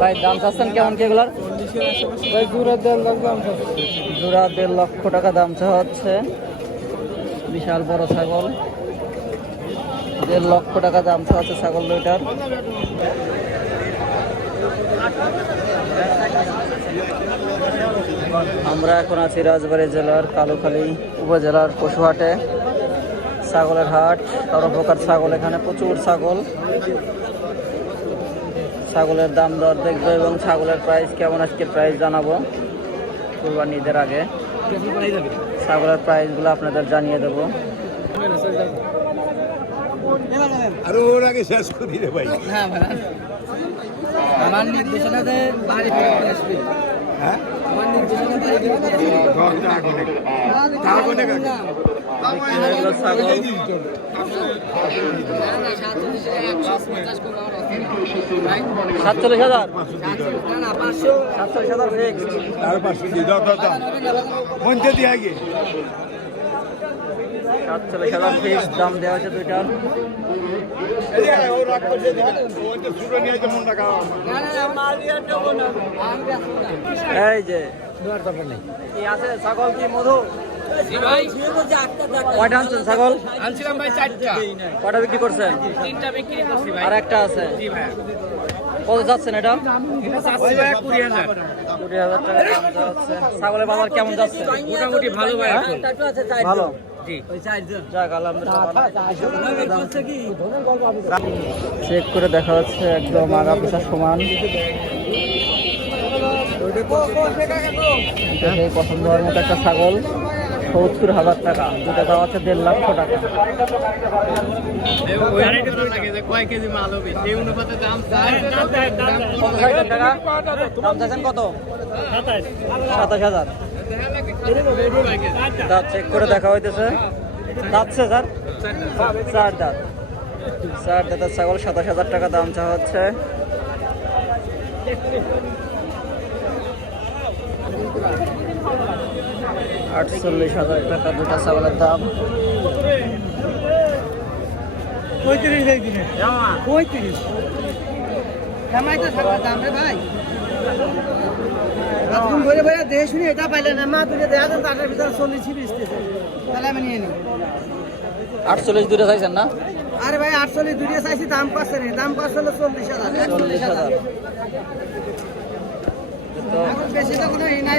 ভাই দাম চাচ্ছেন কেমন কি এগুলার? ভাই জোড়া দেড় লাখ দাম জোড়া দেড় লক্ষ টাকা দাম চাওয়া হচ্ছে বিশাল বড় ছাগল। দেড় লক্ষ টাকা দাম চাওয়া হচ্ছে ছাগল দুইটার। আমরা এখন আছি রাজবাড়ী জেলার কালুখালী উপজেলার পশুহাটে। ছাগলের হাট সর্ব প্রকার ছাগল এখানে প্রচুর ছাগল। ছাগলের দাম দর দেখব এবং ছাগলের প্রাইস কেমন আজকে প্রাইস জানাব কুরবানি ঈদের আগে। ছাগলের প্রাইসগুলো আপনাদের জানিয়ে দেবো। আরে ওর আগে শেষ করি রে ভাই। আমার নির্দেশনাতে বাড়ি ফেরত আসবে। হ্যাঁ আমার বাড়ি সাতচল্লিশ হাজার। সাতচল্লিশ হাজার আর পাঁচশো আগে? সাতচল্লিশ হাজার দাম দেওয়া হয়েছে দুইটার এই যে ছাগল কি মধু? কয়টা আনছেন ছাগল? আনছিলাম ভাই চারটা। কয়টা বিক্রি করছেন? তিনটা বিক্রি করছি ভাই। আর একটা আছে। জি ভাই। কত যাচ্ছেন এটা? কুড়ি হাজার। কুড়ি হাজার টাকা ছাগলের বাজার কেমন যাচ্ছে? মোটামুটি ভালো ভাই ভালো যাক আলহামদুলিল্লাহ চেক করে দেখা যাচ্ছে একদম আগা পিছা সমান পছন্দ হওয়ার মতো একটা ছাগল সত্তর হাজার টাকা দুটা দাম আছে দেড় লক্ষ টাকা কয় কেজি মাল হবে সেই অনুপাতে দাম চাই কত চাইছেন টাকা দাম চাইছেন কত সাতাশ হাজার দাঁত চেক করে দেখা হইতেছে। দাঁতছে স্যার চার দাঁত। চার দাঁতের ছাগল সাতাশ হাজার টাকা দাম চাওয়া হচ্ছে। আটচল্লিশ হাজার টাকা দুটা ছাগলের দাম। পঁয়ত্রিশ পঁয়ত্রিশ। কামাই তো থাকবে দাম রে ভাই। আপনি বলে বলে দেহে শুনে এটা পাইলে না। মা তুলে দেয়া দেন তার ভিতরে চল্লিশ ছিপিস তাহলে আমি নিয়ে নিই। আটচল্লিশ দুটা চাইছেন না? আরে ভাই আটচল্লিশ দুটো চাইছি দাম পাচ্ছে রে দাম পাচ্ছে হলো চল্লিশ হাজার। চল্লিশ হাজার। বেশি তো কোনো ই নাই।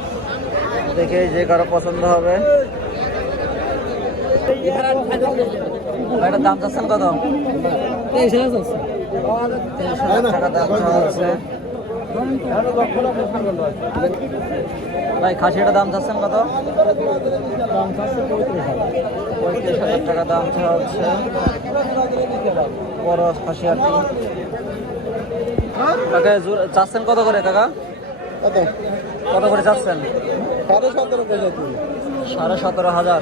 দেখে যে কারও পছন্দ হবে। দাম চাচ্ছেন কত? টাকা দাম চাওয়া ভাই, খাসিটার দাম চাচ্ছেন কত? পঁয়ত্রিশ হাজার টাকা দাম হচ্ছে। বড় খাসি আর কি। কাকা চাচ্ছেন কত করে, কাকা? কত কত করে চাচ্ছেন? সাড়ে সতেরো সাড়ে সতেরো হাজার।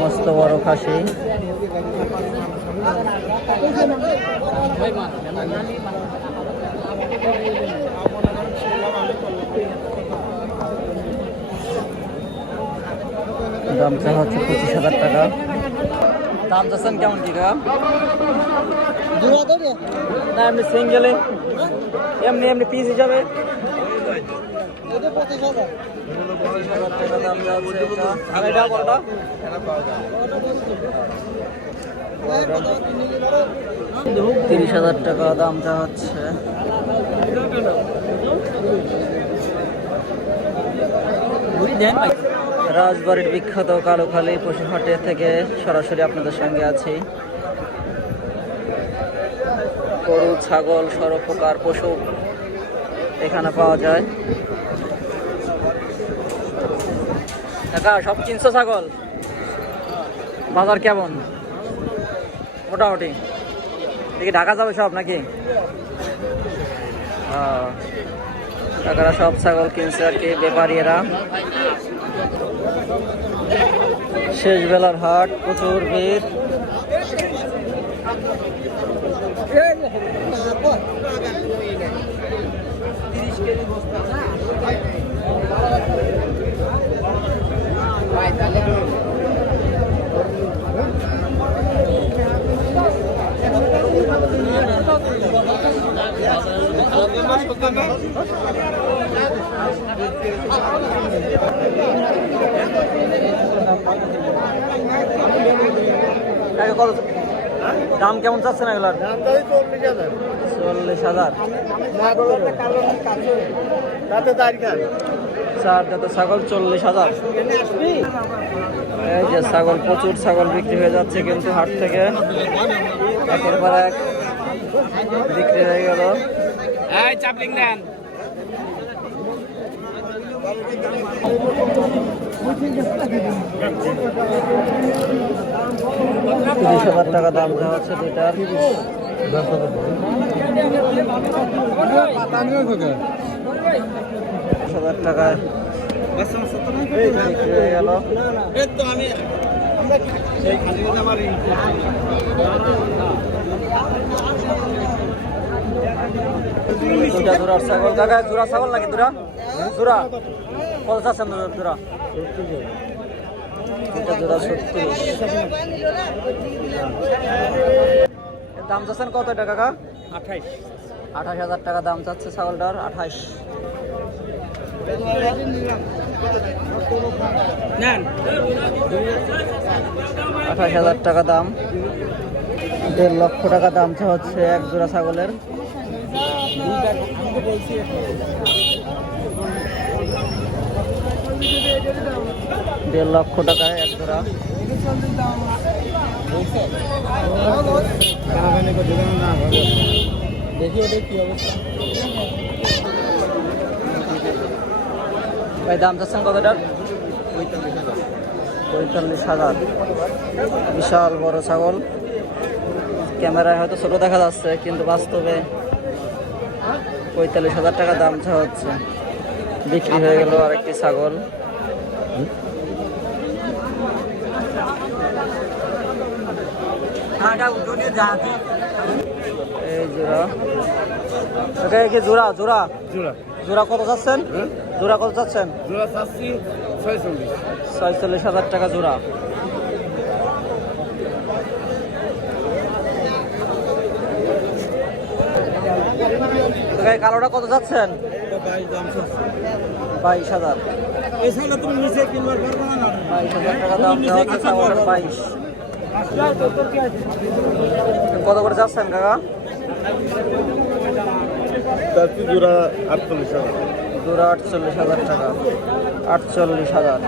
মস্ত বড় খাসি। দাম চা হচ্ছে পঁচিশ হাজার টাকা। দাম চাচ্ছেন কেমন কি না এমনি সিঙ্গেলে এমনি এমনি পিস হিসাবে। তিরিশ হাজার টাকা দামটা হচ্ছে রাজবাড়ির বিখ্যাত কালোখালী পশুহাটে থেকে সরাসরি আপনাদের সঙ্গে আছি। গরু, ছাগল, সর্বপ্রকার পশু এখানে পাওয়া যায়। কাকা, সব কিনছো ছাগল? বাজার কেমন? মোটামুটি। দেখি ঢাকা যাবে সব নাকি? কাকারা সব ছাগল কিনছে আর কি ব্যাপারীরা শেষ বেলার হাট প্রচুর ভিড়। কত দাম কেমন চাচ্ছে না এগুলার চল্লিশ হাজার। তাতে চার যাতে ছাগল চল্লিশ হাজার। এই যে ছাগল প্রচুর ছাগল বিক্রি হয়ে যাচ্ছে কিন্তু হাট থেকে। একের পর এক বিক্রি হয়ে গেল। তিরিশ হাজার টাকা দাম দেওয়া হচ্ছে দুটার দশ হাজার টাকায় বিক্রি হয়ে গেল দুটা জোড়ার ছাগল। কাকা জোড়া ছাগল নাকি দুরা জোড়া। কত চাচ্ছেন জোড়া? জোড়া ছত্রিশ দাম চাচ্ছেন কত এটা কাকা? আঠাইশ। আঠাশ হাজার টাকা দাম চাচ্ছে ছাগলটার আঠাশ আঠাশ হাজার টাকা দাম। দেড় লক্ষ টাকা দাম হচ্ছে এক জোড়া ছাগলের। দেড় লক্ষ টাকায় এক জোড়া। দেখি ওদের কি অবস্থা। ভাই, দাম চাচ্ছেন কতটার পঁয়তাল্লিশ হাজার। বিশাল বড় ছাগল। ক্যামেরায় হয়তো ছোট দেখা যাচ্ছে, কিন্তু বাস্তবে পঁয়তাল্লিশ হাজার টাকা দাম চাওয়া হচ্ছে। বিক্রি হয়ে গেল আরেকটি ছাগল। এই জোড়া। জোড়া? জোড়া? জোড়া। জোড়া কত চাচ্ছেন? জোড়া কত চাচ্ছেন? জোড়া চাচ্ছি ছয়চল্লিশ। ছয়চল্লিশ হাজার টাকা জোড়া। ওকে, কালোটা কত চাচ্ছেন বাইশ হাজার। তুমি নিচে কিনবার পারব না বাইশ হাজার টাকা দাম দেওয়া হচ্ছে বাইশ। কত করে যাচ্ছেন কাকা? জোড়া আটচল্লিশ হাজার। জোড়া আটচল্লিশ হাজার টাকা। আটচল্লিশ হাজার।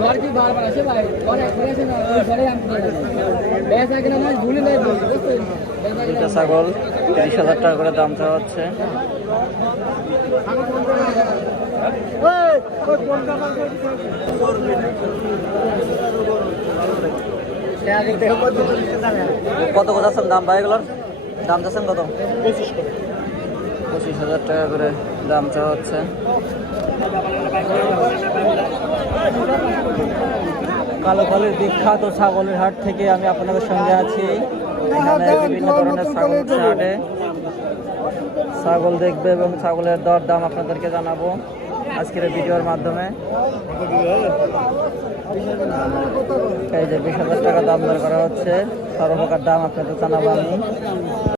ঘর কি বারবার আসে ভাই? ঘরে ঘরে আসে না? ওই ঘরে আমি দিয়ে দেবো বেশ আগে না মাছ ভুলে নেই বলছি বুঝছেন দুইটা ছাগল। তিরিশ হাজার টাকা করে দাম চাওয়া হচ্ছে কত কত আছেন দাম ভাই দাম চাচ্ছেন কত? পঁচিশ হাজার টাকা করে দাম চাওয়া হচ্ছে কালোখালীর বিখ্যাত ছাগলের হাট থেকে আমি আপনাদের সঙ্গে আছি। এখানে বিভিন্ন ধরনের ছাগল হাটে ছাগল দেখবে এবং ছাগলের দর দাম আপনাদেরকে জানাব আজকের ভিডিওর মাধ্যমে। এই যে বিশ হাজার টাকা দাম দর করা হচ্ছে, সর্বপ্রকার দাম আপনাদের জানাব আমি।